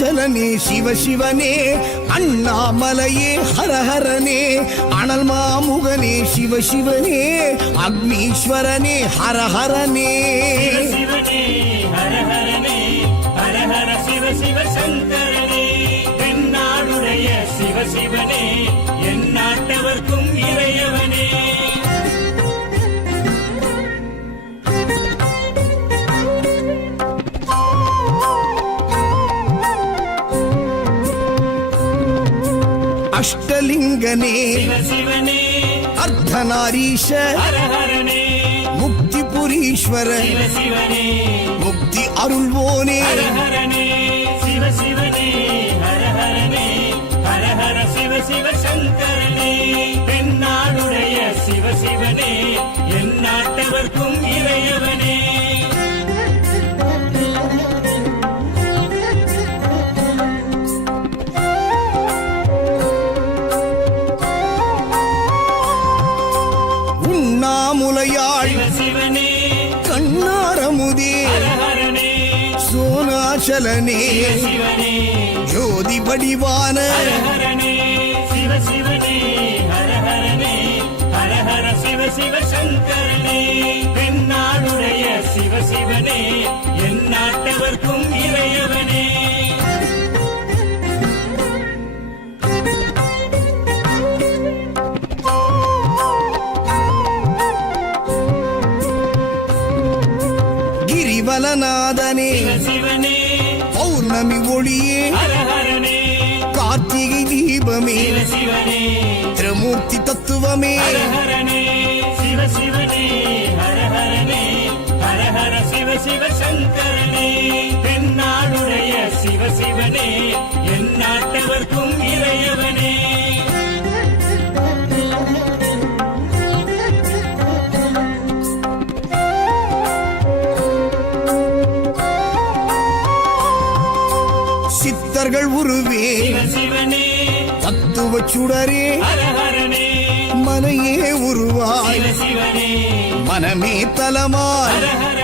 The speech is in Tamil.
அருணாச்சலனே சிவசிவனே அண்ணாமலையே ஹரஹரனே அனல் மாமுகனே சிவசிவனே அக்னீஸ்வரனே ஹரஹரனே சிவனே ஹரஹரனே ஹரஹர சிவ சிவ சங்கரனே தென்னாடுடைய சிவசிவனே என் நாட்டவர்க்கும் இறையவனே அஷ்டலிங்கனே சிவசிவனே அர்த்தநாரீஷ ஹரஹரனே முக்திபுரீஸ்வர சிவசிவனே முக்தி அருள்வோனே ஹரஹரனே சிவசிவனே ஹரஹரனே ஹரஹர சிவ சிவ சங்கரனே தென்னாடுடைய சிவசிவனே என் நாட்டவர்க்கும் இறையவனே உண்ணாமுலையாள் சிவசிவனே கண்ணாரமுதே ஹரஹரனே சோனாச்சலனே சிவசிவனே ஜோதி வடிவான ஹரஹரனே சிவசிவனே ஹரஹரனே ஹரஹர சிவ சிவ சங்கரனே தென்னாடுடைய சிவசிவனே என் நாட்டவர்க்கும் இறையவனே கிரிவலநாதனே சிவசிவனே பௌர்ணமி ஒளியே ஹரஹரனே கார்த்திகை தீபமே சிவசிவனே திரிமூர்த்தி தத்துவமே ஹரஹரனே சிவசிவனே ஹரஹரனே ஹரஹர சிவ சிவ சங்கரனே தென்னாடுடைய சிவசிவனே என் நாட்டவர்க்கும் இறையவனே சித்தர்கள் உருவே சிவசிவனே தத்துவ சுடரே ஹரஹரனே மனையே உருவாய் சிவசிவனே மனமே தலமாய் ஹரஹர